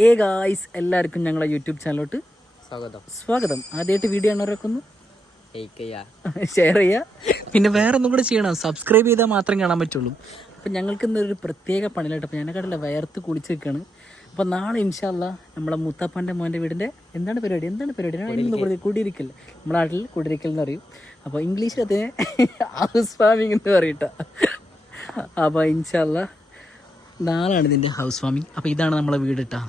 Guys, എല്ലാവർക്കും ഞങ്ങളെ YouTube ചാനലോട്ട് സ്വാഗതം. ആദ്യമായിട്ട് വീഡിയോ കാണുന്നവരൊക്കെ ഒന്ന് ഷെയർ ചെയ്യുക. പിന്നെ വേറെ ഒന്നും കൂടെ ചെയ്യണം, സബ്സ്ക്രൈബ് ചെയ്താൽ മാത്രം കാണാൻ പറ്റുള്ളൂ. അപ്പം ഞങ്ങൾക്ക് ഇന്നൊരു പ്രത്യേക പണിയിലായിട്ട് അപ്പോൾ ഞാനെക്കാട്ടില്ല വയർത്ത് കുളിച്ച് നിൽക്കുകയാണ്. അപ്പോൾ നാളെ ഇൻഷാ അല്ലാഹ് നമ്മളെ മുത്തപ്പൻ്റെ മോൻ്റെ വീടിൻ്റെ എന്താണ് പരിപാടി കുടിയിരിക്കൽ, നമ്മുടെ നാട്ടിൽ കുടിയിരിക്കൽ എന്ന് പറയും. അപ്പോൾ ഇംഗ്ലീഷിൽ അതിനെ ഹൗസ് വാമിങ് എന്ന് പറയട്ടോ. അപ്പോൾ ഇൻഷാ അല്ലാഹ് നാളാണ് ഇതിൻ്റെ ഹൗസ് വാമിങ്. അപ്പോൾ ഇതാണ് നമ്മളെ വീട് കേട്ടോ,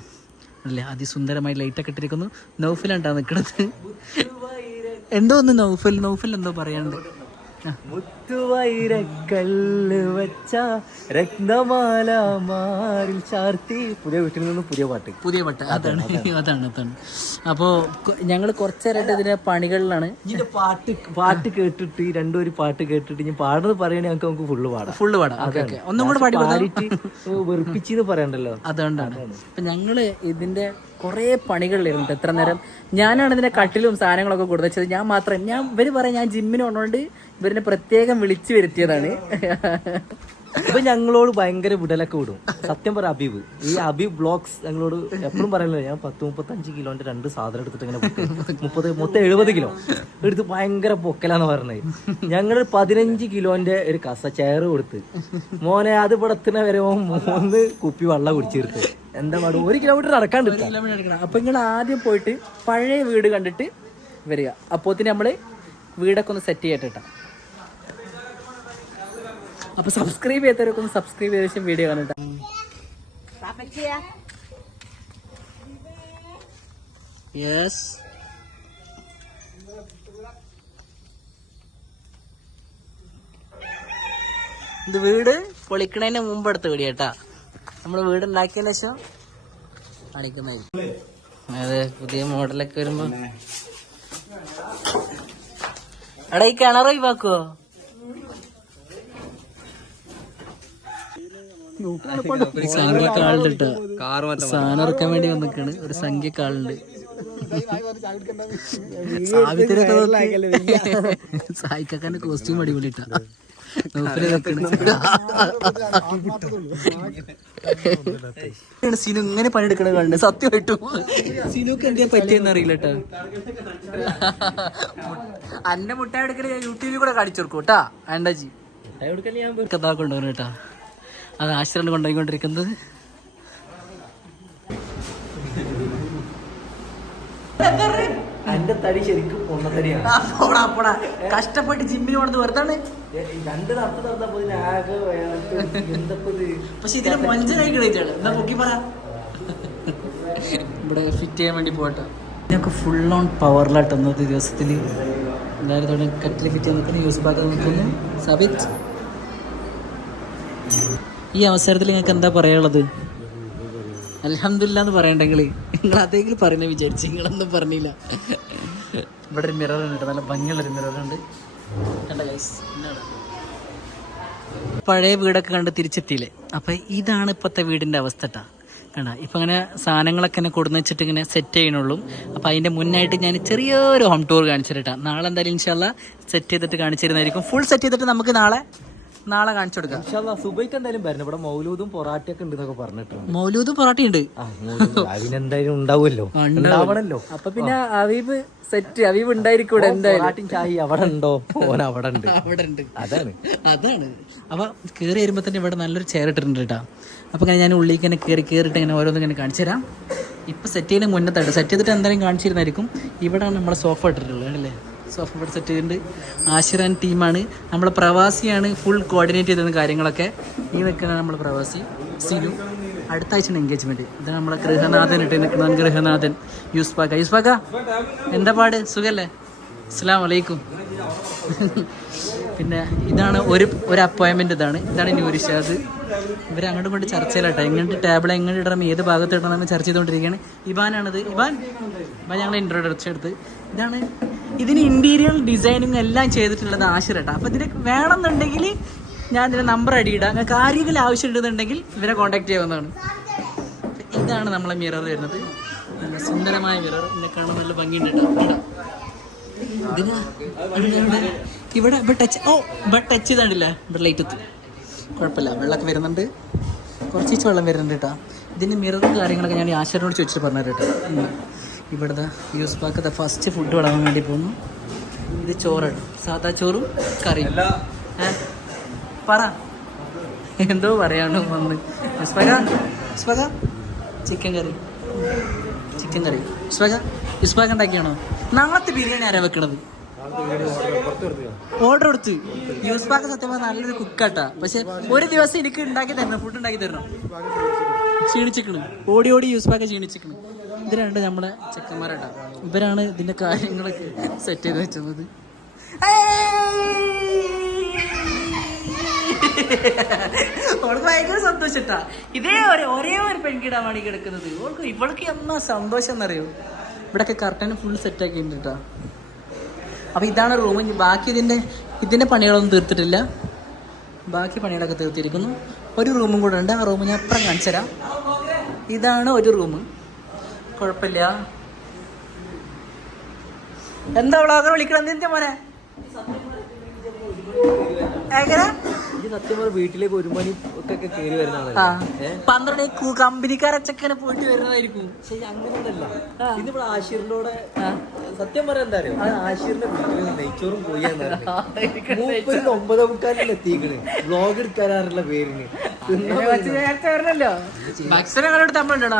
അല്ലേ? അതിസുന്ദരമായി ലൈറ്റൊക്കെ ഇട്ടിരിക്കുന്നു. നൗഫിലാണ്ടാ നിൽക്കണത്. എന്തോ ഒന്ന് നൗഫൽ എന്തോ പറയാനുണ്ട്. മുത്തുവൈരക്കല്ല് വച്ച രത്നമാല മാറിൽ ചാർത്തി. പുതിയ വീട്ടിൽ നിന്ന് പുതിയ പാട്ട് അതാണ്. അപ്പോൾ ഞങ്ങൾ കുറച്ചേരായിട്ട് ഇതിന്റെ പണികളിലാണ്. ഇതിന്റെ പാട്ട് കേട്ടിട്ട് രണ്ടൊരു പാട്ട് കേട്ടിട്ട് ഞാൻ പാടുന്നത് പറയണേ നമുക്ക് ഫുള്ള് പാടാം. ഒന്നും കൂടെ പാടി വെറുപ്പിച്ചെന്ന് പറയണ്ടല്ലോ, അതുകൊണ്ടാണ്. അപ്പൊ ഞങ്ങള് ഇതിന്റെ കുറേ പണികളിലിരുന്നു. എത്ര നേരം ഞാനാണ് ഇതിന്റെ കട്ടിലും സാധനങ്ങളൊക്കെ കൊടുത്തത്. ഇവര് പറയാം ഞാൻ ജിമ്മിന് വന്നോണ്ട് ഇവരിനെ പ്രത്യേകം വിളിച്ചു വരുത്തിയതാണ്. ഇപ്പൊ ഞങ്ങളോട് ഭയങ്കര വിടലൊക്കെ വിടും. സത്യം പറ ഈ അബീബ് ബ്ലോഗ്സ് ഞങ്ങളോട് എപ്പോഴും പറയുന്നത്, ഞാൻ 10-35 കിലോന്റെ 2 സാധനം എടുത്തിട്ട് ഇങ്ങനെ മൊത്തം 70 കിലോ എടുത്ത് ഭയങ്കര പൊക്കലാന്ന് പറഞ്ഞത്. ഞങ്ങളൊരു 15 കിലോന്റെ ഒരു കസ ചെയർ കൊടുത്ത് മോനെ അത് ഇവിടത്തിന് വരെ 3 കുപ്പി വെള്ളം കുടിച്ചെടുത്ത്. എന്താ പാടും, 1 കിലോമീറ്റർ നടക്കാണ്ട്. അപ്പൊ നിങ്ങൾ ആദ്യം പോയിട്ട് പഴയ വീട് കണ്ടിട്ട് വരിക. അപ്പോത്തിന് നമ്മള് വീടൊക്കെ ഒന്ന് സെറ്റ് ചെയ്യട്ടെ. അപ്പൊ സബ്സ്ക്രൈബ് ചെയ്തവരൊക്കെ ഒന്ന് സബ്സ്ക്രൈബ് ചെയ്ത ശേഷം വീഡിയോ കാണട്ടെ. യെസ്, ഇത് വീട് പൊളിക്കണതിന് മുമ്പ് എടുത്ത വീഡിയോ കേട്ടാ. നമ്മള് വീട് ഉണ്ടാക്കിയതിന് ശേഷം കാണിക്കുന്നതായിരിക്കും. അതെ, പുതിയ മോഡലൊക്കെ വരുമ്പോ എടാ ഈ കിണർ ഒഴിവാക്കുവോ? സാധനമൊക്കെ ആളുണ്ട്, സാധനം ഇറക്കാൻ വേണ്ടി വന്നിക്കാണ്. ഒരു സംഖ്യക്ക് ആളുണ്ട്. സായിക്കാന്റെ കോസ്റ്റ്യൂം അടിപൊളിട്ടാ. സിനു ഇങ്ങനെ പണിയെടുക്കണ കണ്ട് സത്യമായിട്ടും സിനുക്ക് എന്താ പറ്റിയെന്ന് അറിയില്ല കേട്ടോ. അന്റെ മുട്ടായി എടുക്കണ യൂട്യൂബിൽ കൂടെ കാണിച്ചു കൊടുക്കും കേട്ടാ. ആണ്ടാജി കഥാ കൊണ്ടുപോകണം കേട്ടാ. അത് ആശ്രമം കൊണ്ടുപോയിക്കൊണ്ടിരിക്കുന്നത്. എന്റെ തടി ശരിക്കും പൊണ്ണത്തടിയാണ്. കഷ്ടപ്പെട്ട് ജിമ്മിന് പോണത് വെറുതാണ്. 2 നടത്തപ്പോ ആകെ പക്ഷെ ഇതിന് മഞ്ചനായി കഴിച്ചാണ്. എന്താ പൊക്കി പറ. ഇവിടെ ഫിറ്റ് ചെയ്യാൻ വേണ്ടി പോട്ടെ. ഞങ്ങൾക്ക് ഫുൾ ഓൺ പവറിലായിട്ട് ഇന്നത്തെ ദിവസത്തിൽ എല്ലാവരും കട്ടിൽ ഫിറ്റ് ചെയ്യാൻ നിൽക്കുന്നു. യൂസ് ബാക്കി നിൽക്കുന്നു. സബിത്, ഈ അവസരത്തിൽ നിങ്ങൾക്ക് എന്താ പറയാനുള്ളത്? അൽഹംദുലില്ലാ എന്ന് പറയണ്ടെങ്കിൽ നിങ്ങൾ അതെങ്കിലും പറയുന്ന വിചാരിച്ചു. നിങ്ങളൊന്നും പറഞ്ഞില്ല. ഇവിടെ ഒരു മിറർ ഉണ്ട്, നല്ല ഭംഗിയുള്ളൊരു മിററുണ്ട്. കണ്ട ഗൈസ്, പഴയ വീടൊക്കെ കണ്ട് തിരിച്ചെത്തിയില്ലേ. അപ്പം ഇതാണ് ഇപ്പോഴത്തെ വീടിൻ്റെ അവസ്ഥ കേട്ടാ. കണ്ട ഇപ്പം അങ്ങനെ സാധനങ്ങളൊക്കെ എന്നെ കൊടുന്ന് വെച്ചിട്ട് ഇങ്ങനെ സെറ്റ് ചെയ്യണുള്ളൂ. അപ്പം അതിൻ്റെ മുന്നായിട്ട് ഞാൻ ചെറിയൊരു ഹോം ടൂർ കാണിച്ചിട്ടാ. നാളെ എന്തായാലും ഇൻഷാല്ലാ സെറ്റ് ചെയ്തിട്ട് കാണിച്ചിരുന്നായിരിക്കും. ഫുൾ സെറ്റ് ചെയ്തിട്ട് നമുക്ക് നാളെ കാണിച്ചു കൊടുക്കാം. സുബൈക്ക് എന്തായാലും വരണം. ഇവിടെ മൗലൂദും പൊറാട്ടയൊക്കെ ഉണ്ട് എന്നൊക്കെ പറഞ്ഞിട്ടുണ്ട്. മൗലൂദും പൊറാട്ടയും ഉണ്ട്. അതിനെന്തായാലും ഉണ്ടാവുമല്ലോ, ഉണ്ടാവണല്ലോ. അപ്പൊ പിന്നെ അവീബ് സെറ്റ്, അവീബ് ഉണ്ടായിരിക്കും ഇവിടെ. എന്തായാലും ചായ അവിടെ ഉണ്ടോ? ഓൻ അവിടെ ഉണ്ട്. അതാണ്. അപ്പൊ കയറി വരുമ്പോ തന്നെ ഇവിടെ നല്ലൊരു ചെയർ ഇട്ടിട്ടുണ്ട് കേട്ടോ. അപ്പൊ ഇങ്ങനെ ഞാൻ ഉള്ളിലേക്ക് തന്നെ കയറിയിട്ട് ഇങ്ങനെ ഓരോന്നും ഇങ്ങനെ കാണിച്ചു തരാം. ഇപ്പൊ സെറ്റ് ചെയ്യുന്ന മുന്നത്തായിട്ട് സെറ്റ് ചെയ്തിട്ട് എന്തായാലും കാണിച്ചിരുന്നായിരിക്കും. ഇവിടെയാണ് നമ്മളെ സോഫ ഇട്ടിട്ടുള്ളത് അല്ലേ. സോഫ ഇവിടെ സെറ്റ് ചെയ്തിട്ടുണ്ട്. ആശിറാൻ ടീമാണ്, നമ്മളെ പ്രവാസിയാണ് ഫുൾ കോർഡിനേറ്റ് ചെയ്തിരുന്ന കാര്യങ്ങളൊക്കെ. ഈ നിൽക്കുന്ന നമ്മളെ പ്രവാസി സിനു. അടുത്ത ആഴ്ചയാണ് എൻഗേജ്മെന്റ്. ഇതാണ് നമ്മളെ ഗൃഹനാഥൻ ഇട്ട് നിൽക്കുന്ന ഗൃഹനാഥൻ. യൂസ്പാക്ക എന്താ പാട്, സുഖല്ലേ? അസ്സലാമു അലൈക്കും. പിന്നെ ഇതാണ് ഒരു അപ്പോയിൻമെന്റ്. ഇതാണ് നൂരിഷാദ്. ഇവർ അങ്ങോട്ടും ഇങ്ങോട്ട് ചർച്ചയിലാട്ടെ. എങ്ങോട്ട് ടേബിൾ എങ്ങനെ ഇടണം, ഏത് ഭാഗത്ത് ഇടണം എന്ന് ചർച്ച ചെയ്തുകൊണ്ടിരിക്കുകയാണ്. ഇവാനാണത്. ഇവാൻ ഞങ്ങൾ ഇൻട്രോഡക്ഷൻ എടുത്ത്. ഇതിന് ഇന്റീരിയർ ഡിസൈനിങ് എല്ലാം ചെയ്തിട്ടുള്ളത് ആശിറട്ടാ. അപ്പോൾ ഇതിന് വേണമെന്നുണ്ടെങ്കിൽ ഞാൻ ഇതിൻ്റെ നമ്പർ അടിയിടാം. നിങ്ങൾക്ക് ആരെങ്കിലും ആവശ്യം ഉണ്ടെന്നുണ്ടെങ്കിൽ ഇവരെ കോൺടാക്ട് ചെയ്യാവുന്നതാണ്. ഇതാണ് നമ്മളെ മിറർ വരുന്നത്. നല്ല സുന്ദരമായ മിറർ. ഇതിനെ കാണാൻ നല്ല ഭംഗിയുണ്ട് കേട്ടോ. ഇവിടെ ടച്ച് ചെയ്താണ്ടില്ല. ഇവിടെ ലൈറ്റ് എത്തും, കുഴപ്പമില്ല. വെള്ളമൊക്കെ വരുന്നുണ്ട്, കുറച്ച് വെള്ളം വരുന്നുണ്ട് കേട്ടോ. ഇതിൻ്റെ മിററും കാര്യങ്ങളൊക്കെ ഞാൻ ആശാരിനോട് ചോദിച്ചിട്ട് പറഞ്ഞു കേട്ടോ. ഇവിടുത്തെ യൂസ്പാക്കത്തെ ഫസ്റ്റ് ഫുഡ് വിളാൻ വേണ്ടി പോകുന്നു. ഇത് ചോറാണ്, സാധാ ചോറും കറിയും. പറ എന്തോ പറയാണോ വന്ന്. യുസ്പാക്ക ചിക്കൻ കറി യുസ്പാക്ക ഉണ്ടാക്കിയാണോ? നാളത്തെ ബിരിയാണി ആരാ വെക്കണത്? ഓർഡർ കൊടുത്ത്. യൂസ്പാക്ക സത്യം പറഞ്ഞാൽ നല്ലൊരു കുക്കാട്ടാ. പക്ഷെ ഒരു ദിവസം എനിക്ക് ഉണ്ടാക്കി തരണം, ഫുഡ് ഉണ്ടാക്കി തരണം. ക്ഷീണിച്ചിക്കണ്, ഓടി യൂസ്പാക്ക ക്ഷീണിച്ചിക്കണ്. ഇത് രണ്ട് നമ്മളെ ചെക്കന്മാരാട്ടാ. ഇവരാണ് ഇതിന്റെ കാര്യങ്ങളൊക്കെ സെറ്റ് ചെയ്ത് വെച്ചത്. ഓൾക്ക് ഭയങ്കര സന്തോഷട്ടാ. ഒരേ ഒരു പെൺകിടാൻ വേണ്ടി കിടക്കുന്നത്. ഇവൾക്ക് എന്നാ സന്തോഷം എന്നറിയോ. ഇവിടെയൊക്കെ കർട്ടന് ഫുൾ സെറ്റാക്കിയിട്ടുണ്ട് കേട്ടോ. അപ്പോൾ ഇതാണ് റൂം. ബാക്കി ഇതിൻ്റെ പണികളൊന്നും തീർത്തിട്ടില്ല. ബാക്കി പണികളൊക്കെ തീർത്തിരിക്കുന്നു. ഒരു റൂമും കൂടെ ഉണ്ട്. ആ റൂം ഞാൻ അപ്പുറം കാണിച്ചു തരാം. ഇതാണ് ഒരു റൂം. കുഴപ്പമില്ല. എന്താ വ്ളോഗർ വിളിക്കണം എന്തിന്റെ മോനെ? എങ്ങനെ സത്യം പറഞ്ഞ വീട്ടിലേക്ക് 1 മണി ഒക്കെ കയറി വരുന്നതാണ്. 12 കമ്പനിക്കാരച്ചക്കനെ പോയിട്ട് വരുന്നതായിരിക്കും. പക്ഷെ അങ്ങനെയല്ല. ഇതിവിടെ ആശീറിനോടെ സത്യം പറയാൻ എന്താ അറിയോ, ആശീറിന്റെ വീട്ടിൽ നെയ്ച്ചോറും പോയി 9:45 എത്തിക്കണ് വ്ലോഗ് എടുക്കാനുള്ള പേരിന്.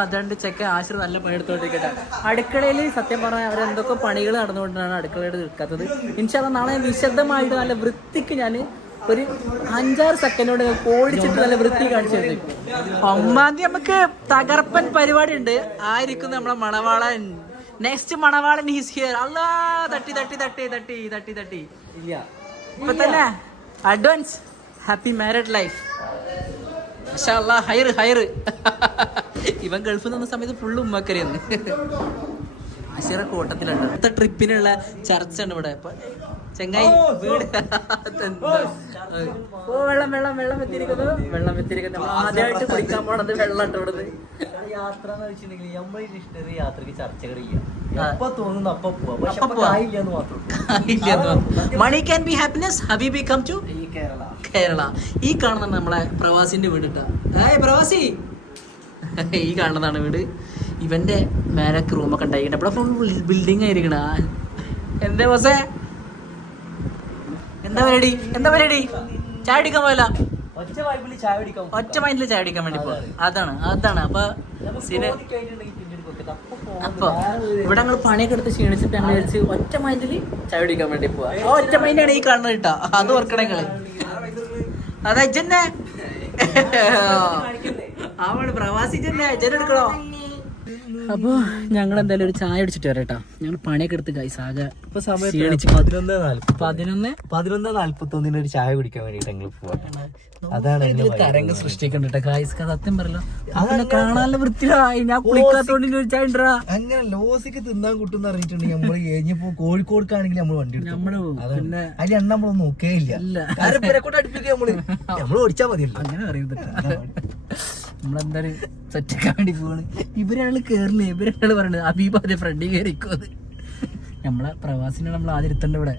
അതുകൊണ്ട് ചെക്ക ആശീർ നല്ല പണിയെടുത്തോണ്ടിരിക്കട്ടെ. അടുക്കളയിൽ സത്യം പറഞ്ഞാൽ അവരെന്തൊക്കെ പണികൾ നടന്നുകൊണ്ടാണ് അടുക്കളയിൽ നിൽക്കാത്തത്. ഇൻഷാല്ലാ നാളെ വിശദമായിട്ട് നല്ല വൃത്തിക്ക് ഞാൻ ഒരു 5-6 സെക്കൻഡോട് ഓടിച്ചിട്ട് നല്ല വൃത്തി കാണിച്ചു തരും. 9-ാം തീയതി നമുക്ക് തകർപ്പൻ പരിപാടി ഉണ്ട്. ആയിരിക്കും നമ്മളെ മണവാളൻ. Next Manavalan his here. അല്ലാ തട്ടി ഇല്ല ഇപ്പൊ തന്നെ advance happy married life. Higher ഇവൻ ഗൾഫിൽ നിന്ന സമയത്ത് ഫുള്ള് ഉമ്മക്കറിയെന്ന്. ആശിറ കൂട്ടത്തിലുണ്ട്. അടുത്ത ട്രിപ്പിനുള്ള ചർച്ച ഉണ്ട് ഇവിടെ. ചെങ്ങായി വീട് വെള്ളം എത്തിയിരിക്കുന്നു. ആദ്യമായിട്ട് കുടിക്കാൻ പോണത് വെള്ളം ഇട്ട് ഇവിടുന്ന്. യാത്ര എന്ന് വെച്ചിട്ടുണ്ടെങ്കിൽ നമ്മൾ ഹിസ്റ്ററി യാത്രക്ക് ചർച്ചകൾ ചെയ്യാം. അപ്പൊ തോന്നുന്നു അപ്പൊ പോവാന്ന് മാത്രം. Money can be happiness. ഹബീബി കം ടു കേരള. ഈ കാണുന്നതാണ് നമ്മളെ പ്രവാസിന്റെ വീട് കേട്ടോ. പ്രവാസി ഈ കാണുന്നതാണ് വീട്. ഇവന്റെ മേലക്ക് റൂമൊക്കെ ഉണ്ടായിരിക്കട്ടെ. ഇവിടെ ഫുൾ ബിൽഡിംഗ് ആയിരിക്കണ. എന്താ ബോസേ, എന്താ പരിപാടി? ചായ കുടിക്കാൻ പോയല്ല? ഒറ്റ മൈൻഡിൽ ചായ കുടിക്കാൻ വേണ്ടി പോവാ. അതാണ്. അപ്പൊ ഇവിടെ ഞങ്ങൾ പണിയൊക്കെ എടുത്ത് ക്ഷീണിച്ചിട്ട് ഞങ്ങൾ വിളിച്ച് ഒറ്റ മൈൻഡിൽ ചായ കുടിക്കാൻ വേണ്ടി പോവാ. ആ ഒറ്റ മൈൻഡാണ് ഈ കാണുന്നത് കേട്ടോ. അത് ഓർക്കണം നിങ്ങള്. അതാ ജന്നെ അവള് പ്രവാസി ജനെടുക്കണോ? അപ്പോൾ ഞങ്ങൾ എന്തായാലും ഒരു ചായ അടിച്ചിട്ട് വരാം കേട്ടോ. ഞങ്ങൾ പണിയൊക്കെ എടുത്ത് ഗൈസ് ആകെ 11:41 ഒരു ചായ കുടിക്കാൻ വേണ്ടിട്ട് ഞങ്ങൾ പോവാ. അതാണ് തരംഗം സൃഷ്ടിക്കണ്ട ഗൈസ്. സത്യം പറയല്ലോ, കാണാനുള്ള വൃത്തിയായി. ഞാൻ കുളിക്കാത്തോണ്ട് ഒരു ചായ ഉണ്ടാ. അങ്ങനെ ലോസിക്ക് തിന്നാൻ കൂട്ടുന്ന അറിഞ്ഞിട്ടുണ്ടെങ്കിൽ നമ്മള് കഴിഞ്ഞപ്പോ കോഴിക്കോടുക്കാണെങ്കിൽ നമ്മള് വണ്ടി പിന്നെ അതിൽ എണ്ണ നമ്മളൊന്നും നോക്കേ ഇല്ല. അടുപ്പിക്ക് നമ്മള് ഓടിച്ചാ മതിയല്ലോ. അങ്ങനെ അറിയുന്നില്ല. നമ്മളെന്തായാലും സെറ്റാക്കാൻ വേണ്ടി പോവാണ്. ഇവരാള് കേറില്ലേ, ഇവരാള് പറയണത് അബീബാന്റെ ഫ്രണ്ടിൽ കയറിക്കോത്. നമ്മളെ പ്രവാസിനെ നമ്മൾ ആദ്യം ഇരുത്തണ്ട ഇവിടെ.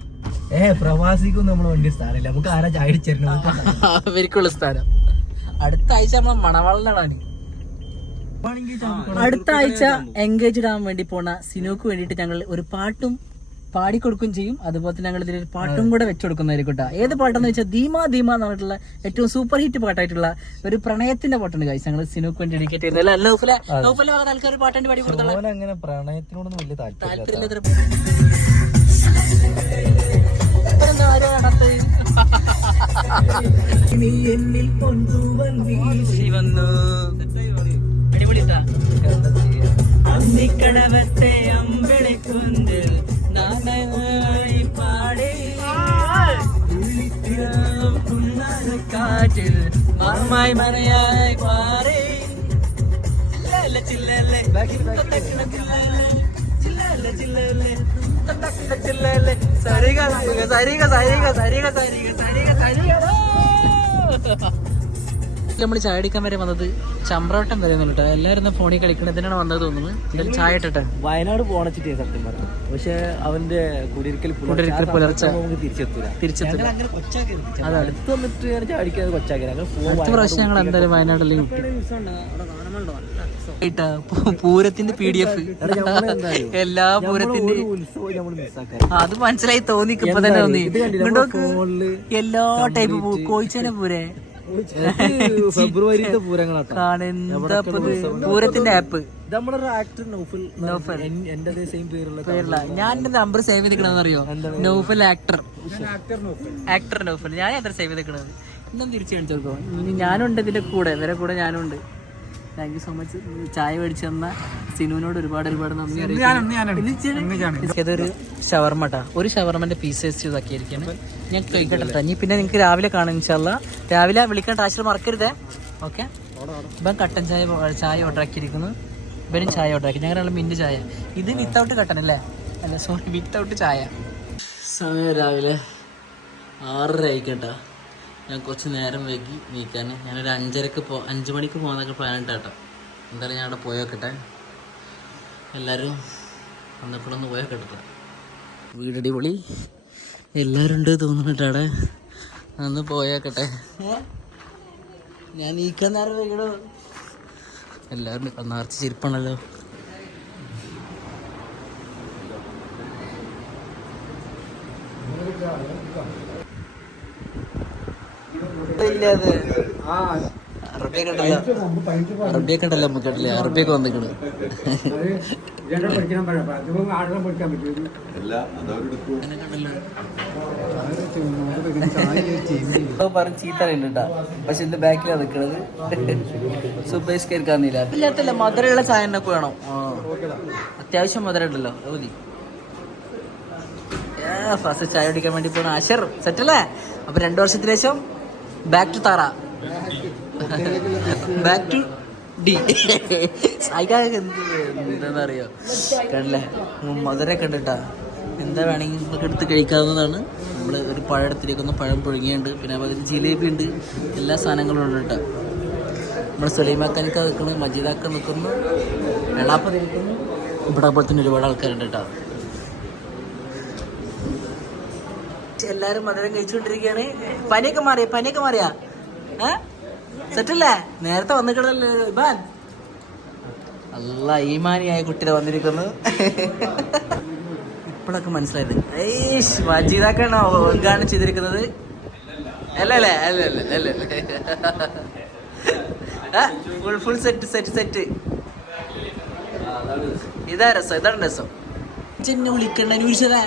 പ്രവാസിക്കും നമ്മളെ വണ്ടി സ്ഥാനമില്ല. നമുക്ക് ആരാ ചായ അടിച്ചിരുന്നത്? അവർക്കുള്ള സ്ഥാനം അടുത്ത ആഴ്ച നമ്മളെ മണവാളനാണ്. അടുത്ത ആഴ്ച എൻഗേജ്ഡ് ആവാൻ വേണ്ടി പോണ സിനുക്ക് വേണ്ടിയിട്ട് ഞങ്ങൾ ഒരു പാട്ടും പാടിക്കൊടുക്കുകയും ചെയ്യും. അതുപോലെ തന്നെ ഞങ്ങൾ ഇതിലൊരു പാട്ടും കൂടെ വെച്ചു കൊടുക്കുന്നതായിരിക്കും കേട്ടോ. ഏത് പാട്ടെന്ന് വെച്ചാൽ ധീമ എന്ന് പറഞ്ഞിട്ടുള്ള ഏറ്റവും സൂപ്പർ ഹിറ്റ് പാട്ടായിട്ടുള്ള ഒരു പ്രണയത്തിന്റെ പാട്ടുണ്ട് ഗൈസ്. ഞങ്ങൾ സിനുക്ക് വേണ്ടി ഡെഡിക്കേറ്റ് ചെയ്യുന്നത്. ആൾക്കാർ പാട്ടുണ്ട് പാടി കൊടുത്തോളാം. അങ്ങനെ പ്രണയത്തിനോടൊന്നും വലിയ താല്പര്യമില്ല. അടിപൊളിട്ടാ. അന്നിക്കടവത്തെ അമ്പളിക്കുണ്ട് കാറ്റിൽ മറമായി മറയായി പാറേ നമ്മൾ ചായ അടിക്കാൻ വരെ വന്നത് ചമ്പ്രോട്ടം വരെ കേട്ടോ. എല്ലാവരും ഫോണിൽ കളിക്കണതിനാണ് വന്നത് തോന്നുന്നു. എന്തായാലും ചായ ഇട്ടെ. വയനാട് പോണച്ചിട്ട് സത്യം പറഞ്ഞു. പക്ഷെ അവന്റെ കുടിയിരിക്കൽ പുലർച്ചെ തിരിച്ചെത്തൂല. അത് അടുത്ത് വന്നിട്ട് ഞാൻ ചാടിക്കാതെ കൊച്ചാക്കി. അടുത്ത പ്രാവശ്യം ഞങ്ങൾ എന്തായാലും വയനാട്ടിലേക്ക് പൂരത്തിന്റെ PDF എല്ലാ പൂരത്തിന്റെ അത് മനസ്സിലായി തോന്നി. ഇപ്പൊ തന്നെ തോന്നി എല്ലാ ടൈപ്പ് കോഴിച്ചേനെ പൂരേ ഫെബ്രുവരിത്തെ പൂരങ്ങളാണ്. പൂരത്തിന്റെ ആപ്പ് നമ്മുടെ ആക്ടർ നൗഫൽ എന്റെ സെയിം പേരുള്ള ഞാൻ എന്റെ നമ്പർ സേവ് ചെയ്തിരിക്കണെന്ന് അറിയോ? നൗഫൽ ആക്ടർ നൗഫൽ. ഞാൻ എത്ര സേവ് ചെയ്തിരിക്കണത് ഇന്നും തിരിച്ചു കാണിച്ചു കൊടുക്കും. ഞാനുണ്ട് ഇതിന്റെ കൂടെ, ഇവരെ കൂടെ ഞാനുണ്ട്. Thank you so much. ചായ മേടിച്ചു തന്ന സിനുവിനോട് ഒരുപാട് നന്ദി അറിയിക്കുന്നു. ഇതൊരു ഷവർമ്മട്ടാ. ഒരു ഷവർമ്മന്റെ പീസസ് ഇതാക്കിയിരിക്കാണ്. ഞാൻ കഴിക്കട്ടെ. ഇനി പിന്നെ നിങ്ങൾക്ക് രാവിലെ കാണാം ഇൻഷാല്ലാ. രാവിലെ വിളിക്കാൻ ടാശർ മറക്കരുതേ. ഓക്കെ. ഇപ്പം കട്ടൻ ചായ ഓർഡർ ആക്കിയിരിക്കുന്നു. ഇവരും ചായ ഓർഡർ ആക്കി. ഞങ്ങളുടെ മിന്റ് ചായ. ഇത് വിത്തൗട്ട് കട്ടൻ അല്ലേ? അല്ല സോറി, വിത്തൗട്ട് ചായ. സമയം രാവിലെ 6:30 ആയിക്കട്ടാ. ഞാൻ കുറച്ച് നേരം വൈകി നീക്കാൻ. ഞാനൊരു 5 മണിക്ക് പോകുന്നതൊക്കെ പ്ലാനിട്ട് കേട്ടോ. എന്തായാലും ഞാൻ അവിടെ പോയോക്കട്ടെ. എല്ലാവരും വന്നപ്പോഴൊന്ന് പോയോക്കട്ടെ. വീടടി പൊളി എല്ലാവരും ഉണ്ട് തോന്നുന്നുണ്ട് അവിടെ. അന്ന് പോയോക്കട്ടെ. ഞാൻ നീക്കാൻ നേരം വൈകിടോ. എല്ലാവരും നിറച്ച് ചിരിപ്പാണല്ലോ. അറബിയൊക്കെ ഉണ്ടല്ലോ നമുക്കട്ടില്ലേ? അറബിയൊക്കെ വന്നിക്കണ്. പറഞ്ഞ് ചീത്തറിയില്ലട്ടാ. പക്ഷെ എന്റെ ബാക്കിലാണ് നിൽക്കണത്. സുബൈസ്കരിക്കാന്നില്ല ഇല്ലാത്തല്ല. മധുരമുള്ള ചായ എന്നൊക്കെ വേണം. അത്യാവശ്യം മധുരം ഉണ്ടല്ലോ. മതി. ഫസ്റ്റ് ചായ കുടിക്കാൻ വേണ്ടി പോണ ആശർ സെറ്റല്ലേ? അപ്പൊ 2 വർഷത്തിന് ശേഷം ബാക്ക് ടു താറ, ബാക്ക് ടു ഡി. എന്താണെന്നറിയോ? കണ്ടല്ലേ മധുര കണ്ടിട്ടാ. എന്താ വേണമെങ്കിൽ നമുക്ക് എടുത്ത് കഴിക്കാവുന്നതാണ്. നമ്മൾ ഒരു പഴം എടുത്തിരിക്കുന്നു. പഴം പുഴുങ്ങിയുണ്ട്. പിന്നെ അതുപോലെ ജിലേബി ഉണ്ട്. എല്ലാ സാധനങ്ങളും ഉണ്ട് കേട്ടോ. നമ്മൾ സുലൈമാക്കാനിക്ക നിൽക്കുന്നു, മജീദാക്ക നിൽക്കുന്നു, എളാപ്പ നിൽക്കുന്നു. ഇവിടെ പോലെ തന്നെ ഒരുപാട് ആൾക്കാരുണ്ട് കേട്ടോ. എല്ലാരും മധുരം കഴിച്ചുകൊണ്ടിരിക്കുകയാണ്. പനിയൊക്കെ മാറിയാ? സെറ്റല്ലേ? നേരത്തെ വന്നിട്ടുണ്ടല്ലോ ഇബാൻ. അല്ല ഈമാനിയായ കുട്ടിയെ വന്നിരിക്കുന്നു. ഇപ്പോഴൊക്കെ മനസ്സിലായത് മജീദാക്കാണോ ഉദ്ഘാടനം ചെയ്തിരിക്കുന്നത്? അല്ലല്ലേ? Full set. ഇതാണ് രസം. ചെന്നെ വിളിക്കണ്ട അന്വേഷിച്ചതാ.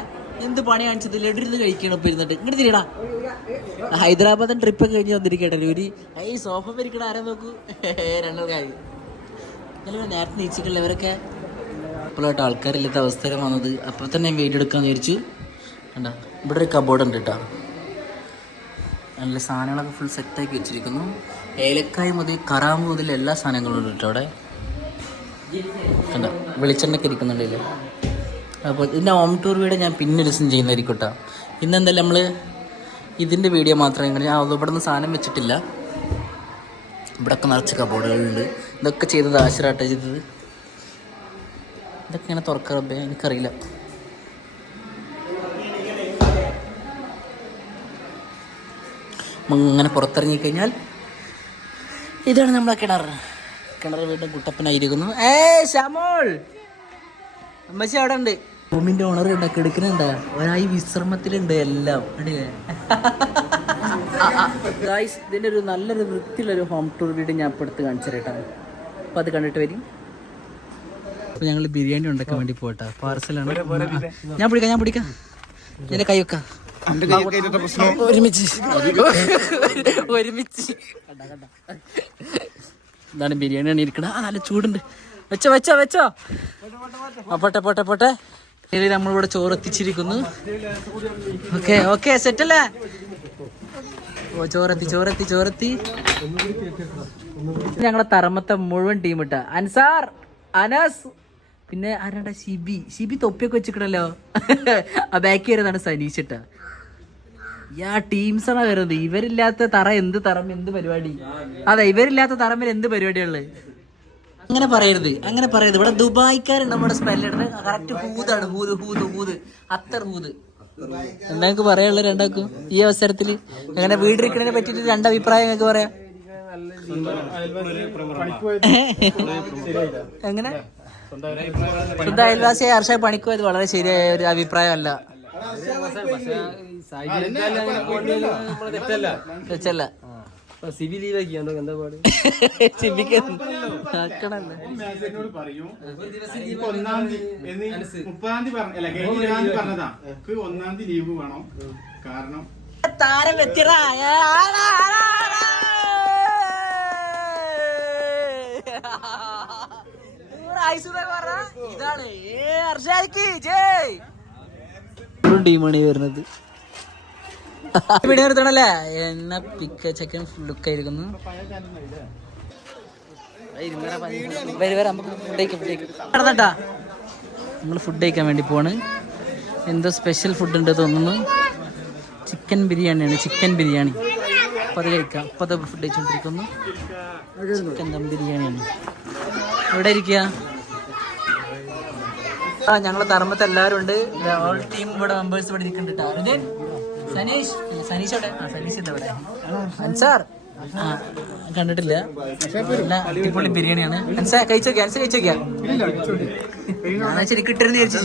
എന്ത് പണി കാണിച്ചത്? ലഡുരുന്ന് കഴിക്കണം. ഇപ്പം ഇരുന്നിട്ട് ഇങ്ങോട്ട് തിരിയടാ. ഹൈദരാബാദൻ ട്രിപ്പൊക്കെ കഴിഞ്ഞ് വന്നിരിക്കട്ടെ. ഒരു സോഫ പരിക്കണ ആരാ നോക്കൂ. 2 കാര്യം നേരത്തെ നീച്ചിക്കല്ല ഇവരൊക്കെ. ഇപ്പോഴായിട്ട് ആൾക്കാരില്ലാത്ത അവസ്ഥയിലാണ് വന്നത്. അപ്പോൾ തന്നെ വീഡിയോ എടുക്കാമെന്ന് വിചാരിച്ചു. കണ്ടാ ഇവിടെ ഒരു കബോർഡ് ഉണ്ട് കേട്ടോ. നല്ല സാധനങ്ങളൊക്കെ ഫുൾ സെറ്റാക്കി വെച്ചിരിക്കുന്നു. ഏലക്കായ മുതൽ കറാമ്പ് മുതൽ എല്ലാ സാധനങ്ങളും ഉണ്ട് കേട്ടോ അവിടെ. കണ്ടാ വെളിച്ചെണ്ണയൊക്കെ ഇരിക്കുന്നുണ്ടല്ലേ. അപ്പോൾ ഇതിൻ്റെ ഹോം ടൂർ വീഡിയോ ഞാൻ പിന്നെ ദിവസം ചെയ്യുന്നതായിരിക്കും കേട്ടോ. ഇന്നെന്തായാലും നമ്മൾ ഇതിൻ്റെ വീഡിയോ മാത്രമേ ഞാൻ ഇവിടെ നിന്ന് സാധനം വെച്ചിട്ടില്ല. ഇവിടെയൊക്കെ നിറച്ച് കബോർഡുകളുണ്ട്. ഇതൊക്കെ ചെയ്തത് ആശിറാട്ട ചെയ്തത്. ഇതൊക്കെ ഇങ്ങനെ തുറക്കാറേ എനിക്കറിയില്ല. അങ്ങനെ പുറത്തിറങ്ങിക്കഴിഞ്ഞാൽ ഇതാണ് നമ്മളെ കിണർ വീണ്ടും കുട്ടപ്പനായിരിക്കുന്നു. ശമോൾ അമ്മച്ചി അവിടെ ഉണ്ട്. റൂമിന്റെ ഓണർ ഉണ്ട്, കിടക്കുന്നുണ്ട്. ഒരായി വിശ്രമത്തിലുണ്ട്. എല്ലാം ഗായ്സ്, ഇതിൻ്റെ ഒരു നല്ലൊരു വൃത്തിയുള്ളൊരു ഹോം ടൂർ വീഡിയോ ഞാൻ ഇപ്പോൾ എടുത്ത് കാണിച്ചു തരട്ടാ. അപ്പോൾ അത് കണ്ടിട്ട് വരും. അപ്പോൾ ഞങ്ങൾ ബിരിയാണി ഉണ്ടാക്കാൻ വേണ്ടി പോയിട്ടാ. പാർസലാണ്. ഞാൻ പിടിക്കാം. എൻ്റെ കൈ വെക്കാം. ഒരുമിച്ച് ഇതാണ് ബിരിയാണിയാണ് ഇരിക്കണ. നല്ല ചൂടുണ്ട്. വെച്ചോ. പോട്ടെ. നമ്മളിവിടെ ചോറ് എത്തിച്ചിരിക്കുന്നു. ഓക്കെ സെറ്റല്ലേ? ചോറെത്തി. ഞങ്ങളെ തറമത്തെ മുഴുവൻ ടീം ഇട്ട. അൻസാർ, അനസ്, പിന്നെ ആരാണ്ട ഷിബി തൊപ്പിയൊക്കെ വെച്ചിക്കണല്ലോ. ആ ബാക്കി വരുന്നതാണ് സനീഷ് ഇട്ട. ടീംസാണ് വരുന്നത്. ഇവരില്ലാത്ത തറ എന്ത് പരിപാടി? അതെ, ഇവരില്ലാത്ത തറമ്പിൽ എന്ത് പരിപാടിയുള്ളത്? അങ്ങനെ പറയരുത്. ഇവിടെ ദുബായ്ക്കാരുണ്ട് നമ്മുടെ സ്മെല്ലിടുന്നത്. കറക്റ്റ് ഹൂതാണ്. ഹൂത് അത്തർ ഹൂത്. എന്താ പറയാനുള്ളത് രണ്ടാക്കും ഈ അവസരത്തിൽ? അങ്ങനെ വീടിരിക്കണതിനെ പറ്റിട്ട് രണ്ടഭിപ്രായം ഞങ്ങൾക്ക് പറയാം. എങ്ങനെ സ്വന്തം അയൽവാസിയായ ഹർഷ പണിക്ക് പോയത് വളരെ ശരിയായ ഒരു അഭിപ്രായമല്ല. തെറ്റല്ല. താരം വ്യക്തിരായ ഇതാണ് ടീമാണ് വരുന്നത്. വീഡിയോ നിർത്തണല്ലേ? എന്നെ പിക്ക ചെക്കൻ ലുക്കായിരിക്കുന്നു. നടന്നട്ടാ നമ്മൾ ഫുഡ് കഴിക്കാൻ വേണ്ടി പോവാണ്. എന്തോ സ്പെഷ്യൽ ഫുഡ് ഉണ്ട് തോന്നുന്നു. ചിക്കൻ ബിരിയാണിയാണ്. അപ്പോൾ അത് കഴിക്കാം. അപ്പോൾ അത് ഫുഡ് കഴിച്ചുകൊണ്ടിരിക്കുന്നു. ചിക്കൻ ദം ബിരിയാണിയാണ്. എവിടെ ഇരിക്കുക? ഞങ്ങളെ തറമ്പത്ത് എല്ലാവരും ഉണ്ട്. ഓൾ ടീം ഇവിടെ മെമ്പേഴ്സ് ഇവിടെ ഇരിക്കുന്നുണ്ട്. സനീഷ് അവിടെ. സനീഷ് ഉണ്ട് ഇവിടെ. അൻസാർ കണ്ടിട്ടില്ല. നല്ല അടിപൊളി ബിരിയാണിയാണ്. അൻസാർ കഴിച്ചോക്കിയാ? ഞാൻ ശരി കിട്ടരുന്ന് വിചാരിച്ചു.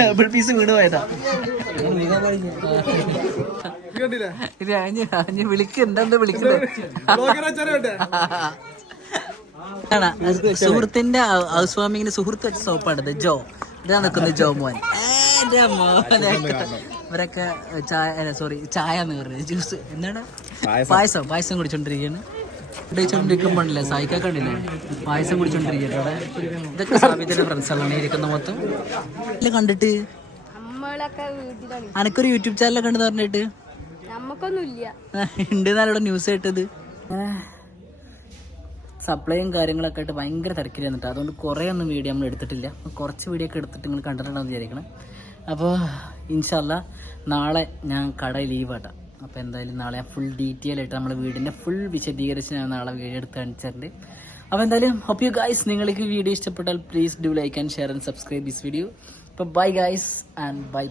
ഡബിൾ പീസ് വീണ് പോയതാ. വിളിക്കുന്നുണ്ട്. സുഹൃത്തിന്റെ ഹൗസ് വാമിങ്ങിന് സുഹൃത്ത് വെച്ച സോപ്പാണ് ജോ. ഇതാ നിൽക്കുന്നത് ജോ മോൻ. എന്റെ മോനെ ഇവരൊക്കെ ചായ എന്ന് പറഞ്ഞത് ജ്യൂസ് എന്താണ് പായസം കുടിച്ചോണ്ടിരിക്കുകയാണ്. കുടിച്ചോണ്ടിരിക്കുമ്പോഴല്ലേ സായിക്കാണ്ടില്ലേ പായസം കുടിച്ചോണ്ടിരിക്കുകയാണ് അവിടെ. ഇതൊക്കെ സാബിത്തിന്റെ ഫ്രണ്ട്സാണ് ഇരിക്കുന്ന മൊത്തം. കണ്ടിട്ട് അനക്കൊരു യൂട്യൂബ് ചാനലൊക്കെ ഉണ്ടെന്ന് പറഞ്ഞിട്ട് ഉണ്ട് എന്നാലിവിടെ ന്യൂസ് കേട്ടത്. സപ്ലൈയും കാര്യങ്ങളൊക്കെ ആയിട്ട് ഭയങ്കര തിരക്കിൽ വന്നിട്ട് അതുകൊണ്ട് കുറേ ഒന്നും വീഡിയോ നമ്മൾ എടുത്തിട്ടില്ല. കുറച്ച് വീഡിയോ ഒക്കെ എടുത്തിട്ട് നിങ്ങൾ കണ്ടിട്ടുണ്ടെന്ന് വിചാരിക്കണം. അപ്പോൾ ഇൻഷാല്ലാ നാളെ ഞാൻ കട ലീവാട്ടാം. അപ്പോൾ എന്തായാലും നാളെ ഫുൾ ഡീറ്റെയിൽ ആയിട്ട് നമ്മുടെ വീടിൻ്റെ ഫുൾ വിശദീകരിച്ച് ഞാൻ നാളെ വീഡിയോ എടുത്ത് കാണിച്ചിട്ടുണ്ട്. അപ്പോൾ എന്തായാലും ഹോപ്പ് യു ഗൈസ് നിങ്ങൾക്ക് വീഡിയോ ഇഷ്ടപ്പെട്ടാൽ please do like and share and subscribe this video. അപ്പോൾ ബൈ ഗൈസ് ആൻഡ് ബൈ.